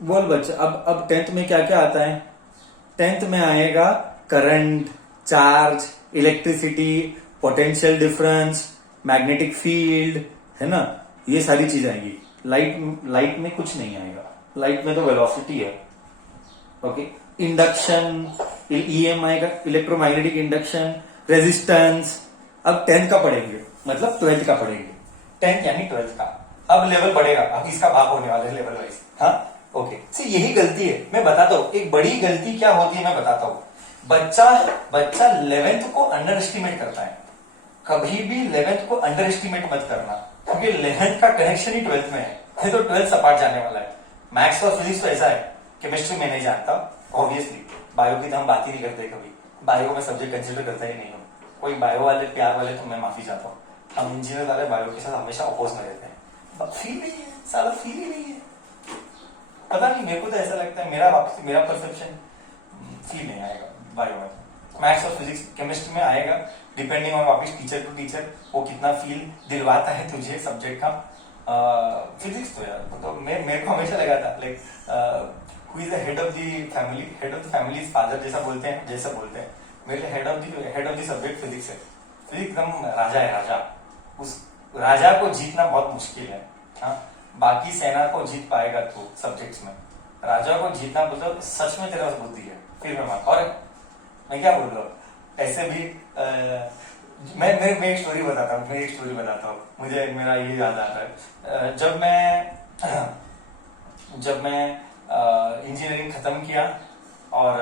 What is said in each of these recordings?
बोल बच्चा, अब टेंथ में क्या क्या आता है? टेंथ में आएगा current, charge, electricity, potential difference, magnetic field, है ना? ये सारी चीज आएंगी। लाइट में कुछ नहीं आएगा। लाइट में तो वेलोसिटी है। ओके। इंडक्शन, ईएमआई का, इलेक्ट्रोमैग्नेटिक इंडक्शन, रेजिस्टेंस। अब टेंथ का पढ़ेंगे, मतलब ट्वेल्थ का पढ़ेंगे। टेंथ यानी ट्वेल्थ का। अब लेवल बढ़ेगा, अब इसका भाग होने वाला है लेवल वाइज। हाँ, ओके। सी यही गलती है, मैं बताता हूँ एक बड़ी गलती क्या होती है, मैं बताता हूँ। बच्चा बच्चा 11th को अंडर एस्टिमेट करता है। कभी भी 11th को अंडर एस्टिमेट मत करना, क्योंकि 11th का कनेक्शन ही 12th में है। ये तो 12th सपाट जाने वाला है। मैथ्स और फिजिक्स तो ऐसा है, केमिस्ट्री में नहीं जानता ऑब्वियसली। बायो की तो हम बात ही नहीं करते कभी। बायो में सब्जेक्ट कंसिडर करता ही नहीं हूँ। कोई बायो वाले प्यार वाले तो मैं माफी चाहता हूँ। हम इंजीनियर वाले बायो के साथ हमेशा अपोज में रहते हैं। फील नहीं है, सारा फील ही नहीं है। पता नहीं, मेरे को तो ऐसा लगता है, मेरा परसेप्शन, फील नहीं आएगा बायो में। मैथ्स और फिजिक्स, केमिस्ट्री में आएगा, डिपेंडिंग ऑन वापिस टीचर टू टीचर वो कितना फील दिलवाता है तुझे सब्जेक्ट का। फिजिक्स तो यार तो मेरे को हमेशा लगा था like who is the head of the family, head of the family is father, जैसा बोलते हैं। मेरे लिए head of the subject physics है। फिजिक्स एकदम राजा है, राजा। उस राजा को जीतना बहुत मुश्किल है। हाँ, बाकी सेना को जीत पाएगा तू सब्जेक्ट्स में। राजा को जीतना बोलते सच में तेरे पास बुद्धि है, फिर मैं मान। और मैं क्या बोल रहा हूँ, ऐसे भी मैं एक स्टोरी बताता हूँ। मुझे मेरा ये याद आता है। जब मैं इंजीनियरिंग खत्म किया, और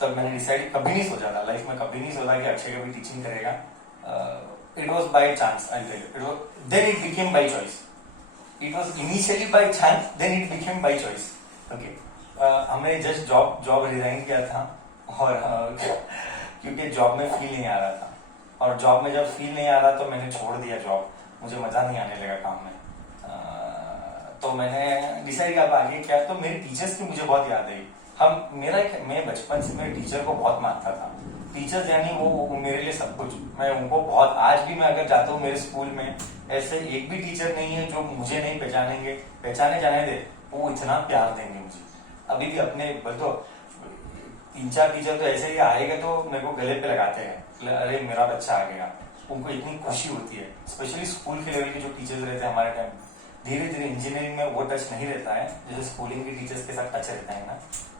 तब मैंने डिसाइड, कभी नहीं सोचा था लाइफ में, कभी नहीं सोचा कि अक्षय कभी टीचिंग करेगा। It was by chance, I tell you. Then it became by choice. It was initially by chance, then it became by choice. Okay. हमने जस्ट जॉब रिजाइन किया था, और क्योंकि जॉब में फील नहीं आ रहा था, और जॉब में जब फील नहीं आ रहा तो मैंने छोड़ दिया जॉब। मुझे मजा नहीं आने लगा काम में। तो मैंने डिसाइड किया अब आगे क्या। तो मेरे टीचर्स की मुझे बहुत याद आई। मैं बचपन से मेरे टीचर को बहुत मानता था। टीचर्स यानी वो मेरे लिए सब कुछ। मैं उनको बहुत, आज भी मैं अगर जाता हूँ मेरे स्कूल में, ऐसे एक भी टीचर नहीं है जो मुझे नहीं पहचानेंगे। पहचाने जाने दे, वो इतना प्यार देंगे मुझे। अभी भी अपने तो 3-4 टीचर तो ऐसे ही आएगा तो मेरे को गले पे लगाते हैं, अरे मेरा बच्चा आ गया। उनको इतनी खुशी होती है, स्पेशली स्कूल के लेवल के जो टीचर्स रहते हैं हमारे टाइम। धीरे धीरे इंजीनियरिंग में वो टच नहीं रहता है जैसे स्कूलिंग के टीचर्स के साथ टच रहता है ना,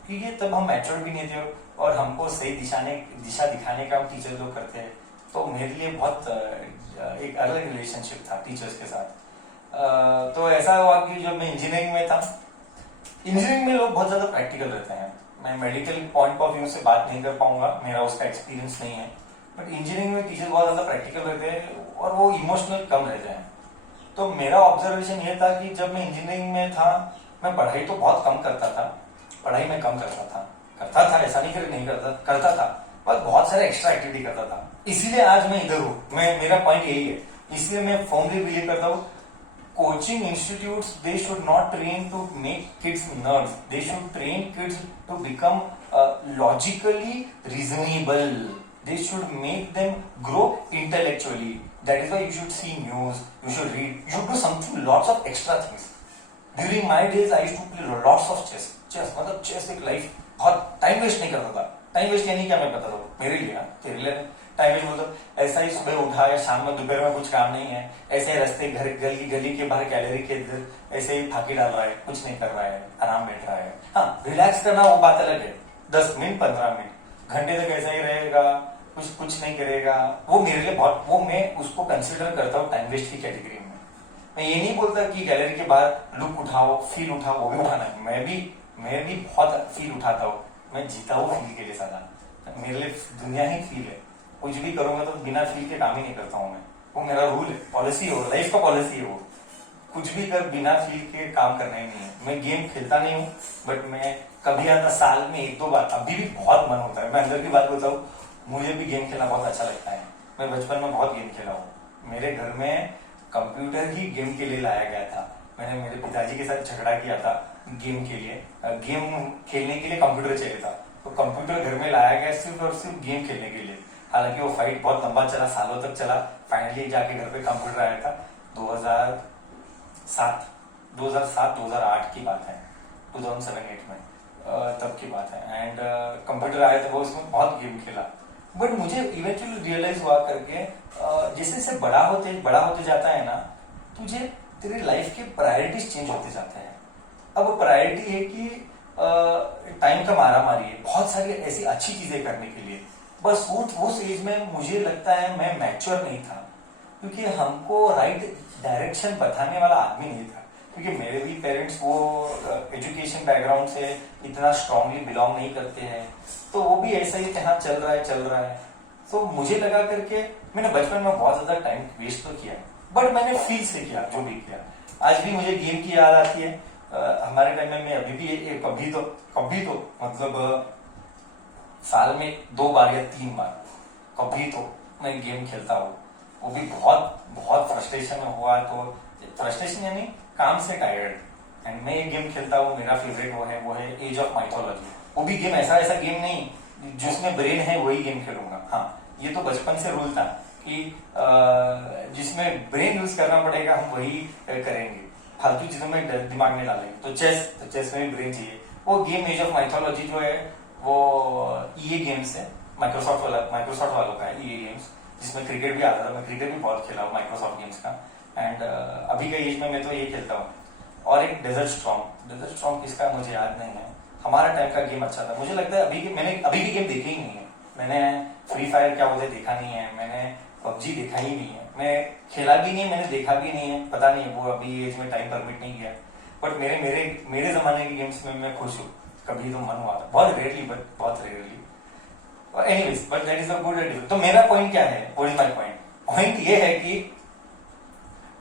क्योंकि तब हम मैच्योर भी नहीं थे, और हमको सही दिशा दिखाने का हम टीचर लोग करते हैं। तो मेरे लिए बहुत एक अलग रिलेशनशिप था टीचर्स के साथ। तो ऐसा हुआ कि जब मैं इंजीनियरिंग में था, इंजीनियरिंग में लोग बहुत ज्यादा प्रैक्टिकल रहते हैं। मैं मेडिकल पॉइंट ऑफ व्यू से बात नहीं कर पाऊंगा, मेरा उसका एक्सपीरियंस नहीं है। बट इंजीनियरिंग में टीचर बहुत ज्यादा प्रैक्टिकल रहते हैं, और वो इमोशनल कम रहते हैं। तो मेरा ऑब्जर्वेशन ये था कि जब मैं इंजीनियरिंग में था, मैं पढ़ाई तो बहुत कम करता था। पढ़ाई में कम करता था, ऐसा नहीं नहीं करता था, पर बहुत सारे एक्स्ट्रा एक्टिविटी करता था। इसीलिए आज मैं इधर हूँ। मेरा पॉइंट यही है, इसलिए मैं फॉर्मली बिलीव करता हूँ, coaching institutes, they should not train to make kids nerds. They should train kids to become logically reasonable. They should make them grow intellectually. That is why you should see news, you should read, you should do something, lots of extra things. During my days, I used to play lots of chess. मतलब chess एक life, बहुत time waste नहीं करता था। Time waste यानी क्या, मैं बता दूँ मेरे लिए, तेरे लिए टाइम वेस्ट मतलब ऐसा ही सुबह उठा या शाम में दोपहर में कुछ काम नहीं है, ऐसे रास्ते घर गली के बाहर गैलरी के इधर ऐसे ही फाकी डाल रहा है, कुछ नहीं कर रहा है, आराम बैठ रहा है। हाँ, रिलैक्स करना वो बात अलग है। 10 मिनट 15 मिनट घंटे तक ऐसा ही रहेगा, कुछ नहीं करेगा, वो मेरे लिए बहुत, वो मैं उसको कंसिडर करता हूँ टाइम वेस्ट की कैटेगरी में। मैं ये नहीं बोलता कि गैलरी के बाहर लुक उठाओ, फील उठाओ, वो भी उठाना है। मैं भी बहुत फील उठाता हूँ। मैं जीता हूँ फील के लिए सारा। मेरे लिए दुनिया ही फील है। कुछ भी करूंगा तो बिना फील के काम ही नहीं करता हूँ मैं। वो मेरा रूल है, पॉलिसी है, लाइफ का पॉलिसी है वो। कुछ भी कर, बिना फील के काम करना ही नहीं है। मैं गेम खेलता नहीं हूँ, बट मैं कभी आता साल में 1-2 बार, अभी भी बहुत मन होता है। मैं अंदर की बात बताऊँ, मुझे भी गेम खेलना बहुत अच्छा लगता है। मैं बचपन में बहुत गेम खेला हूँ। मेरे घर में कंप्यूटर ही गेम के लिए लाया गया था। मैंने मेरे पिताजी के साथ झगड़ा किया था गेम के लिए। गेम खेलने के लिए कंप्यूटर चाहिए था, तो कंप्यूटर घर में लाया गया सिर्फ और सिर्फ गेम खेलने के लिए। हालांकि वो फाइट बहुत लंबा चला, सालों तक चला। फाइनली जाके घर पे कंप्यूटर आया था 2007 2008 की बात है। 2007-8 में, तब की बात है। एंड कंप्यूटर आया तो वो उसमें बहुत गेम खेला, बट मुझे इवेंचुअली रियलाइज हुआ करके जैसे जैसे बड़ा होते जाता है ना, तुझे तेरी लाइफ के प्रायोरिटीज चेंज होते जाते हैं। अब प्रायोरिटी है कि टाइम का मारा मारी है, बहुत सारी ऐसी अच्छी चीजें करने के लिए, बस उस एज में मुझे लगता है मैं मैच्योर नहीं था, क्योंकि हमको राइट डायरेक्शन बताने वाला आदमी नहीं था। क्योंकि मेरे भी पेरेंट्स वो एजुकेशन बैकग्राउंड से इतना स्ट्रांगली बिलोंग नहीं करते हैं, तो वो भी ऐसा ही हाँ चल रहा है। तो मुझे लगा करके मैंने बचपन में बहुत ज्यादा टाइम वेस्ट तो किया, बट मैंने फील से किया जो भी किया। आज भी मुझे गेम की याद आती है। हमारे टाइम में मैं अभी भी कभी तो मतलब साल में 2 बार या 3 बार कभी तो मैं गेम खेलता हूँ। वो भी बहुत फ्रस्ट्रेशन में हुआ तो, फ्रस्ट्रेशन यानी काम से टायर्ड, एंड मैं ये गेम खेलता हूँ। मेरा फेवरेट वो है एज ऑफ माइथोलॉजी। वो भी गेम ऐसा गेम नहीं जिसमें ब्रेन है वही गेम खेलूंगा। हाँ, ये तो बचपन से रूल था कि जिसमें ब्रेन यूज करना पड़ेगा हम वही करेंगे, फालतू चीजों में दिमाग नहीं डालेंगे। तो चेस में भी ब्रेन चाहिए। वो गेम एज ऑफ माइथोलॉजी जो है वो ईए गेम्स है, माइक्रोसॉफ्ट वालों का है ईए गेम्स, जिसमें क्रिकेट भी आता था। मैं क्रिकेट भी बहुत खेला हूँ माइक्रोसॉफ्ट गेम्स का। एंड अभी के एज में मैं तो ये खेलता हूँ। और एक डेजर्ट स्ट्रॉम किसका मुझे याद नहीं है। हमारा टाइम का गेम अच्छा था। मुझे लगता है मैंने अभी भी गेम देखे ही नहीं है। मैंने फ्री फायर क्या होता है देखा नहीं है, मैंने पबजी देखा ही नहीं है, मैं खेला भी नहीं है, मैंने देखा भी नहीं है। पता नहीं वो अभी एज में टाइम परमिट नहीं किया। बट मेरे जमाने के गेम्स में मैं खुश हूँ। कभी तो मन हुआ था, बहुत rarely. Anyways, but that is a good addition. तो मेरा पॉइंट क्या है, what is my point? Point ये है कि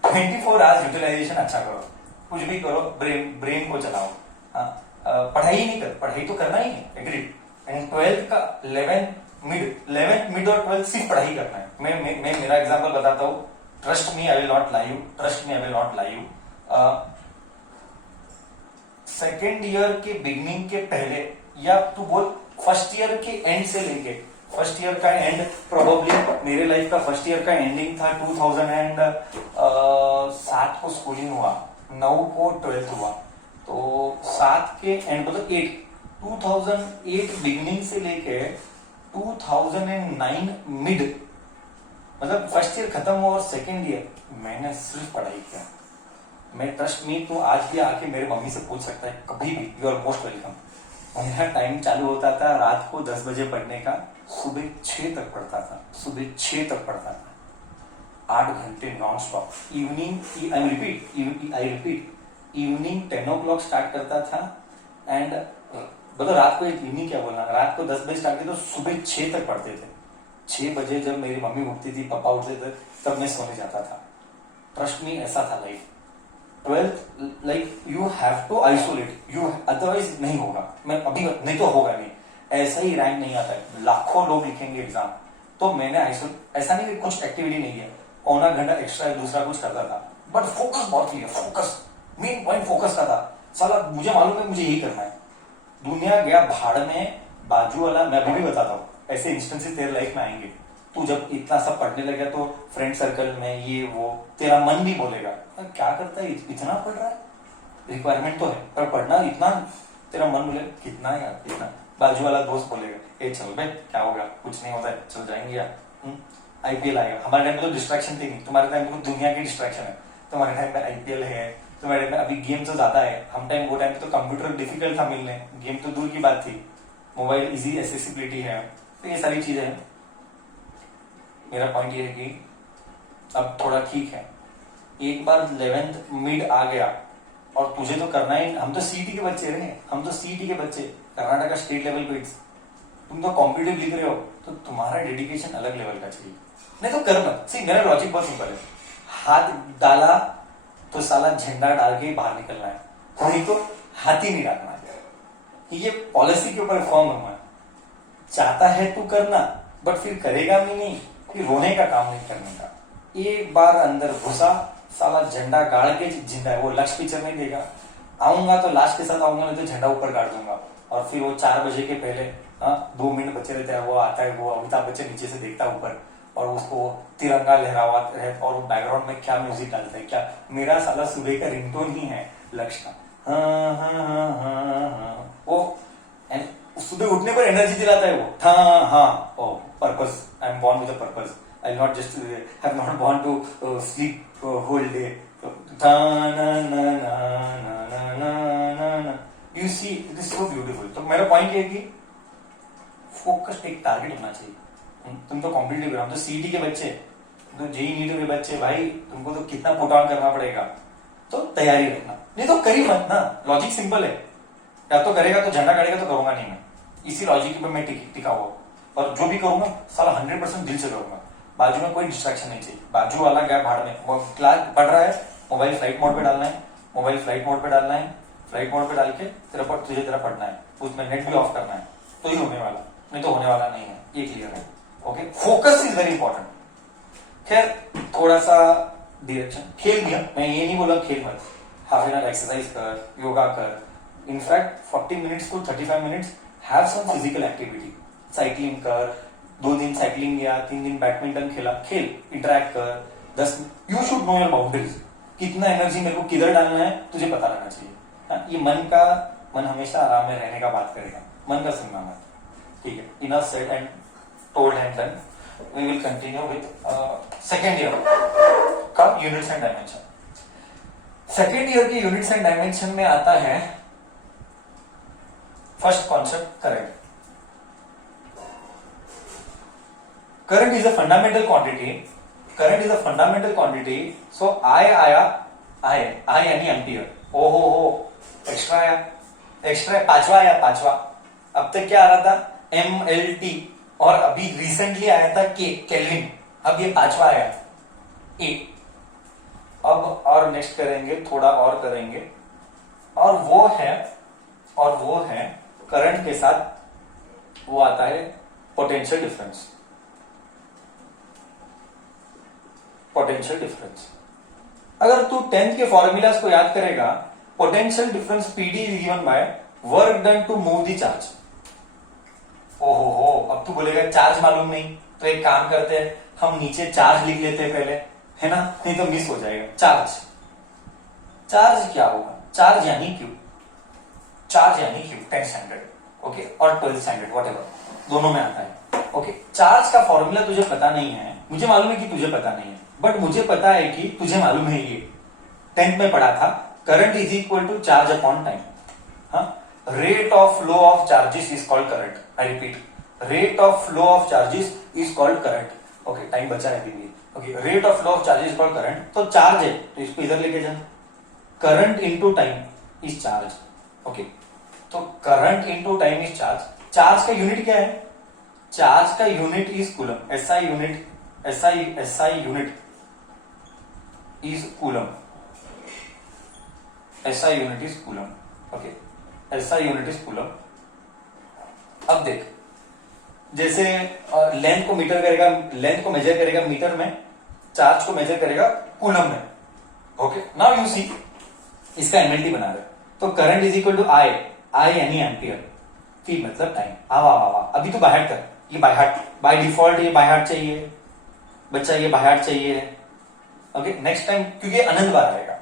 24 आवर्स यूटिलाइजेशन अच्छा करो, कुछ भी करो, ब्रेन को चलाओ। हाँ, पढ़ाई ही नहीं कर, पढ़ाई तो करना ही है, एग्रीड। एंड 12th का 11th मिड और 12th सिर्फ पढ़ाई करना है। मैं मेरा एग्जांपल बताता हूँ। Trust me, I will not lie you. Second year के बिगनिंग के पहले, या तू बोल फर्स्ट ईयर के एंड से लेके, फर्स्ट ईयर का एंड प्रोबेबली मेरे लाइफ का फर्स्ट ईयर का एंडिंग था 2007 को स्कूलिंग हुआ, 9 को 12th हुआ, तो 7 के एंड मतलब 2008 बिगनिंग से लेके 2009 मिड, मतलब फर्स्ट ईयर खत्म हुआ और सेकेंड ईयर मैंने सिर्फ पढ़ाई किया। मैं ट्रस्ट मी, तो आज भी आके मेरे मम्मी से पूछ सकता है कभी भी, यू आर मोस्ट वेलकम। मेरा टाइम चालू होता था रात को 10 बजे पढ़ने का, सुबह 6 तक पढ़ता था, 8 घंटे non stop. Evening I repeat evening 10 o'clock start करता था। एंड मतलब रात को इवनिंग क्या बोलना, रात को 10 बजे स्टार्ट किया तो सुबह 6 तक पढ़ते थे। 6 बजे जब मेरी मम्मी उठती थी, पापा उठते थे, तब मैं सोने जाता था। ट्रस्ट मी, ऐसा था life. 12th like you have to isolate, you otherwise नहीं होगा। मैं अभी नहीं तो होगा नहीं, ऐसा ही रैंक नहीं आता है, लाखों लोग लिखेंगे एग्जाम। तो मैंने ऐसा नहीं कि कुछ एक्टिविटी नहीं है, पौना घंटा एक्स्ट्रा दूसरा कुछ करता था, बट फोकस बहुत किया। फोकस, मेन पॉइंट फोकस का था। साला मुझे मालूम है मुझे यही करना है। दुनिया गया भाड़ में, बाजू वाला, मैं अभी भी बताता हूँ, ऐसे इंस्टेंसेस तेरे लाइफ में आएंगे। तू जब इतना सब पढ़ने लगा तो फ्रेंड सर्कल में ये वो, तेरा मन भी बोलेगा क्या करता है, इतना पढ़ रहा है, रिक्वायरमेंट तो है पर पढ़ना इतना, तेरा मन बोलेगा कितना यार, इतना। बाजू वाला दोस्त बोलेगा ए चल भाई क्या होगा, कुछ नहीं होता है, चल जाएंगे यार, आईपीएल आएगा। हमारे टाइम में तो डिस्ट्रैक्शन थी नहीं, तुम्हारे टाइम में तो दुनिया की डिस्ट्रैक्शन है। तुम्हारे टाइम में आईपीएल है, तुम्हारे टाइम में अभी गेम तो ज्यादा है। हम टाइम वो टाइम तो कंप्यूटर डिफिकल्ट था मिलने, गेम तो दूर की बात थी, मोबाइल इजी एसेसिबिलिटी है, तो ये सारी चीजें हैं। मेरा पॉइंट ये है कि अब थोड़ा ठीक है, एक बार 11th मिड आ गया और तुझे तो करना ही, हम तो सीटी के बच्चे रहे, हम तो सीटी के बच्चे, कर्नाटका स्टेट लेवल पे, तुम तो कॉम्पिटिटिव लिख रहे हो, तो तुम्हारा डेडिकेशन अलग लेवल का चाहिए, नहीं तो करना। सी मेरा लॉजिक बहुत सिंपल है, हाथ डाला तो साला झंडा डाल के बाहर निकलना है, नहीं तो हाथ ही नहीं डालना है। ये पॉलिसी के ऊपर फॉर्म हुआ है, चाहता है तू करना, बट फिर करेगा भी नहीं, फिर रोने का काम नहीं करने का। एक बार अंदर घुसा, साला झंडा गाड़ के जिंदा है, वो लक्ष्य पिक्चर नहीं देगा, आऊंगा तो लास्ट के साथ आऊंगा, नहीं तो झंडा ऊपर गाड़ दूंगा। और फिर वो 4 बजे के पहले 2 मिनट बचे रहते हैं, वो आता है, वो अमिताभ बच्चन नीचे से देखता है ऊपर और उसको तिरंगा लहरावा है, और वो बैकग्राउंड में क्या म्यूजिक डालता है, क्या मेरा साला सुबह का रिंगटोन ही है लक्ष्य का। हाँ हाँ हाँ हाँ हाँ, वो सुबह उठने पर एनर्जी दिलाता है वो, हाँ हाँ, oh purpose, I am born with a purpose, I not just have not born to sleep whole day, you see this so beautiful. तो मेरा पॉइंट ये है कि फोकस्ड एक टारगेट होना चाहिए। तुम तो कॉम्पिटिटिव एग्जाम, तो सीटी के बच्चे, तो जेई नीट के बच्चे, भाई तुमको तो कितना पुट ऑन करना पड़ेगा, तो तैयारी रखना, नहीं तो करी मत ना। लॉजिक सिंपल है, या तो करेगा तो झंडा गाड़ेगा तो करूंगा नहीं मैं, इसी लॉजिक पे मैं टिका हुआ, और जो भी करूंगा साला 100% दिल से करूंगा। बाजू में कोई डिस्ट्रैक्शन नहीं चाहिए, बाजू वाला गया भाड़ में, वो क्लास पढ़ रहा है, मोबाइल फ्लाइट मोड पे डालना है, मोबाइल फ्लाइट मोड पे डालना है, फ्लाइट मोड पे डाल के तुझे तेरा पढ़ना है, उसमें नेट भी ऑफ करना है, तो ही होने वाला, नहीं तो होने वाला नहीं है, ये क्लियर है। Okay, focus is very important. खैर थोड़ा सा डायरेक्शन, खेल दिया, मैं ये नहीं बोला खेल मत, हाफ एन आवर एक्सरसाइज कर, योगा कर, in fact 40 minutes to 35 minutes have some physical activity, cycling कर, 2 दिन साइकिलिंग गया, 3 दिन बैडमिंटन खेला, खेल, इंटरेक्ट कर, 10, you should know your boundaries, कितना एनर्जी मेरे को किधर डालना है तुझे पता रहना चाहिए। हाँ, ये मन हमेशा आराम में रहने का बात करेगा, मन का सुनना मत, ठीक है। Enough said and told and done, we will continue with second year का units and dimension. Second year के यूनिट्स एंड डायमेंशन में आता है first concept, current. Current is a fundamental quantity, current is a fundamental quantity, so I आया, I यानी ampere, ओ हो extra आया, extra पांचवा आया, पांचवा। अब तक क्या आ रहा था, MLT, और अभी रिसेंटली आया था केल्विन, अब ये पांचवा आया ए। अब और नेक्स्ट करेंगे, थोड़ा और करेंगे, और वो है करंट के साथ वो आता है पोटेंशियल डिफरेंस, पोटेंशियल डिफरेंस। अगर तू 10th के फॉर्मूलाज को याद करेगा, potential difference PD is given by work done to move the charge. ओहो, अब तू बोलेगा चार्ज मालूम नहीं, तो एक काम करते हैं, हम नीचे चार्ज लिख लेते हैं पहले, है ना, नहीं तो मिस हो जाएगा। चार्ज क्या होगा, चार्ज यानी क्यू, चार्ज यानी क्यू 10th स्टैंडर्ड, ओके, और 12th स्टैंडर्ड व्हाटएवर, दोनों में आता है। ओके, चार्ज का फॉर्मूला तुझे पता नहीं है, मुझे मालूम है कि तुझे पता नहीं है, बट मुझे पता है कि तुझे मालूम है, ये 10th में पढ़ा था, current is equal to charge upon time. हाँ, rate of flow of charges is called current. I repeat, rate of flow of charges is called current. Okay, time बचा है अभी भी। Okay, rate of flow of charges is called current. तो charge है, तो इसको इधर लेके जा, current into time is charge. Okay, तो current into time is charge. Charge का यूनिट क्या है, चार्ज का unit is coulomb, SI unit, SI unit is coulomb, SI unit is coulomb. Okay, SI unit is coulomb. अब देख, जैसे length को metre करेगा, लेंथ को मेजर करेगा मीटर में, चार्ज को मेजर करेगा कूलम में। ओके, नाउ यू सी, इसका MLT बना रहे, तो करंट इज इक्वल टू आई यानी एम्पियर, T मतलब टाइम। आवा अभी तो बाय हार्ट कर, ये बाय हार्ट, बाय डिफॉल्ट ये बाय हार्ट चाहिए बच्चा, ये बाय हार्ट चाहिए। ओके, नेक्स्ट टाइम, क्योंकि ये अनंत बार आएगा,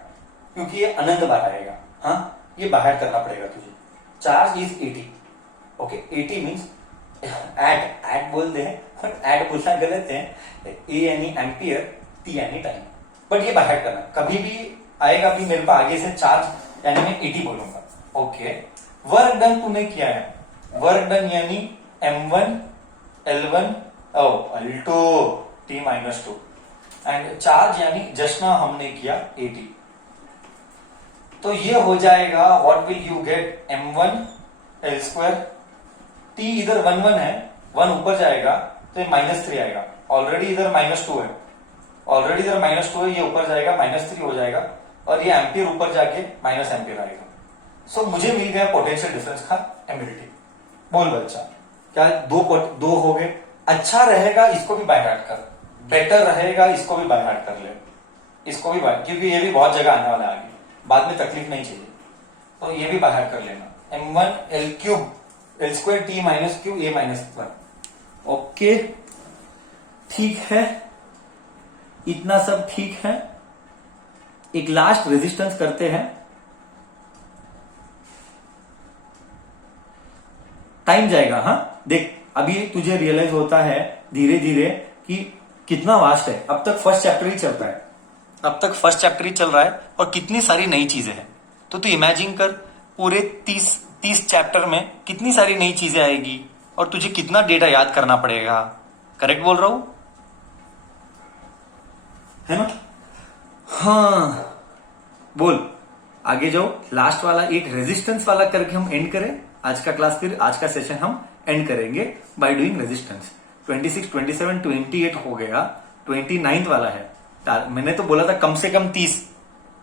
क्योंकि ये अनंत बार आएगा, हाँ, ये बाय हार्ट करना पड़ेगा तुझे। चार्ज इज 80, ओके, 80 मीन्स एड बोलते हैं, बट एड बोलना गलत है, ए यानी एम्पियर, T यानी टाइम, बट ये बाय हार्ट करना, कभी भी आएगा भी मेरे पास आगे से चार्ज, यानी मैं 80 बोलूंगा। ओके, वर्क डन तूने किया है, वर्क डन यानी M1 L1 L2 T-2, and charge यानी जस्ट ना हमने किया 80, तो ये हो जाएगा, what will you get, M1 L2, T इधर 1 है, 1 ऊपर जाएगा तो ये -3 आएगा, ऑलरेडी इधर -2 है, ऑलरेडी इधर -2 है, ये ऊपर जाएगा -3 हो जाएगा, और ये एम्पियर ऊपर जाके माइनस एम्पियर आएगा। सो मुझे मिल गया पोटेंशियल डिफरेंस का MLT। बोल बच्चा, क्या दो हो गए, अच्छा रहेगा इसको भी बाय हार्ट कर, बेटर रहेगा इसको भी बाय हार्ट कर ले, इसको भी बाय, क्योंकि ये भी बहुत जगह आने वाला है आगे, बाद में तकलीफ नहीं चाहिए, तो ये भी बाय हार्ट कर लेना, M1 L3 L2 T-Q A-1। Okay, ठीक है, इतना सब ठीक है। एक लास्ट रेजिस्टेंस करते हैं, टाइम जाएगा। हाँ देख, अभी तुझे रियलाइज होता है धीरे धीरे कि कितना वास्ट है। अब तक फर्स्ट चैप्टर ही चल रहा है, अब तक फर्स्ट चैप्टर ही चल रहा है और कितनी सारी नई चीजें हैं। तो तू इमेजिन कर पूरे 30 चैप्टर में कितनी सारी नई चीजें आएगी और तुझे कितना डेटा याद करना पड़ेगा। करेक्ट बोल रहा हूं, है ना? हाँ बोल, आगे जाओ। लास्ट वाला एक रेजिस्टेंस वाला करके हम एंड करें आज का क्लास। फिर आज का सेशन हम एंड करेंगे बाय डूइंग रेजिस्टेंस। 26, 27, 28 हो गया, 29 वाला है। मैंने तो बोला था कम से कम 30,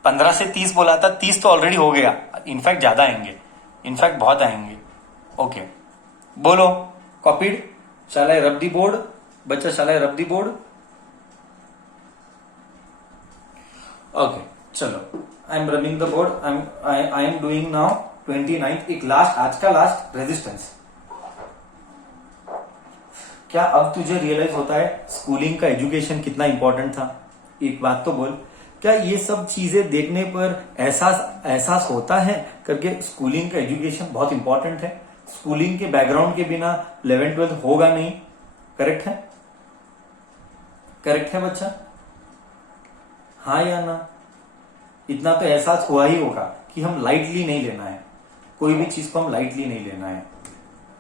15 से 30 बोला था, 30 तो ऑलरेडी हो गया। इनफैक्ट ज्यादा आएंगे, इनफैक्ट बहुत आएंगे। ओके बोलो, कॉपीड? शैल आई रब दी बोर्ड? बच्चा शैल आई रब दी बोर्ड? ओके चलो, I am rubbing the board. I am doing now 29। एक लास्ट, आज का लास्ट रेजिस्टेंस। क्या अब तुझे रियलाइज होता है स्कूलिंग का एजुकेशन कितना इंपॉर्टेंट था? एक बात तो बोल, क्या ये सब चीजें देखने पर एहसास होता है करके स्कूलिंग का एजुकेशन बहुत इंपॉर्टेंट है? स्कूलिंग के बैकग्राउंड के बिना 11th 12th होगा नहीं। करेक्ट है? करेक्ट है बच्चा? हाँ या ना? इतना तो एहसास हुआ ही होगा कि हम लाइटली नहीं लेना है, कोई भी चीज को हम लाइटली नहीं लेना है।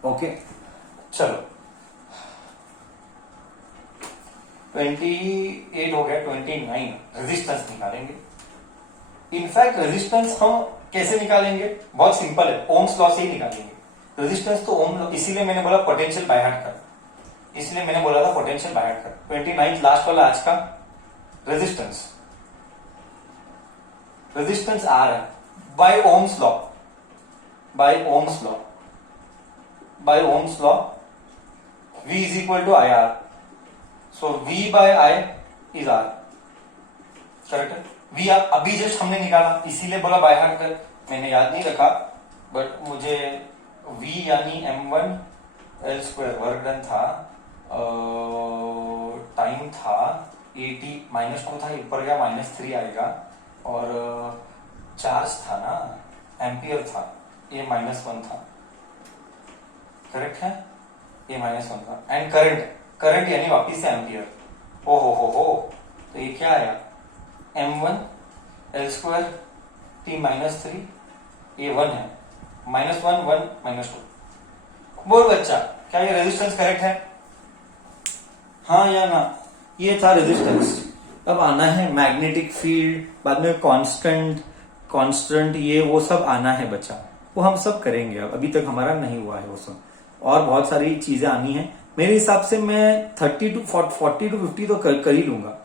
ओके चलो, 28 हो गया, 29 रेजिस्टेंस निकालेंगे। इनफैक्ट रेजिस्टेंस हम कैसे निकालेंगे? बहुत सिंपल है, ओम्स लॉ से ही निकालेंगे रेजिस्टेंस। तो ओम लॉ, इसीलिए मैंने बोला पोटेंशियल बाय हार्ट कर, इसलिए मैंने बोला था पोटेंशियल बाय हार्ट कर। 29 लास्ट वाला आज का रेजिस्टेंस। रेजिस्टेंस आ रहा है by Ohm's law, by Ohm's law, by Ohm's law V is equal to I R. So V by I is R। Correct है? V अभी जस्ट हमने निकाला, इसीलिए बोला बाय हार्ट कर। मैंने याद नहीं रखा, बट मुझे V यानी m1 L square work done था, टाइम था 80, -2 था, ऊपर गया -3 आएगा, और चार्ज था ना, एम्पियर था, ये -1 था। करेक्ट है? ये -1 था। एंड करंट, करंट यानी वापिस से एम्पियर। ओ हो, तो ये क्या आया? m1 L स्क्वायर t -3, ये 1 है, -1 1 -2। बोल बच्चा, क्या ये रेजिस्टेंस करेक्ट है? हाँ या ना? ये था रेजिस्टेंस। अब आना है मैग्नेटिक फील्ड, बाद में कांस्टेंट, ये वो सब आना है बच्चा, वो हम सब करेंगे। अब अभी तक हमारा नहीं हुआ है वो सब, और बहुत सारी चीजें आनी है। मेरे हिसाब से मैं 40 to 50 तो कर ही लूंगा,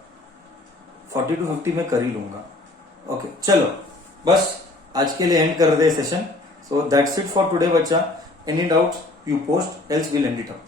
40 to 50 में कर ही लूंगा। ओके चलो, बस आज के लिए एंड कर दे session. So that's it for today बच्चा। Any doubts you post, else will end it up.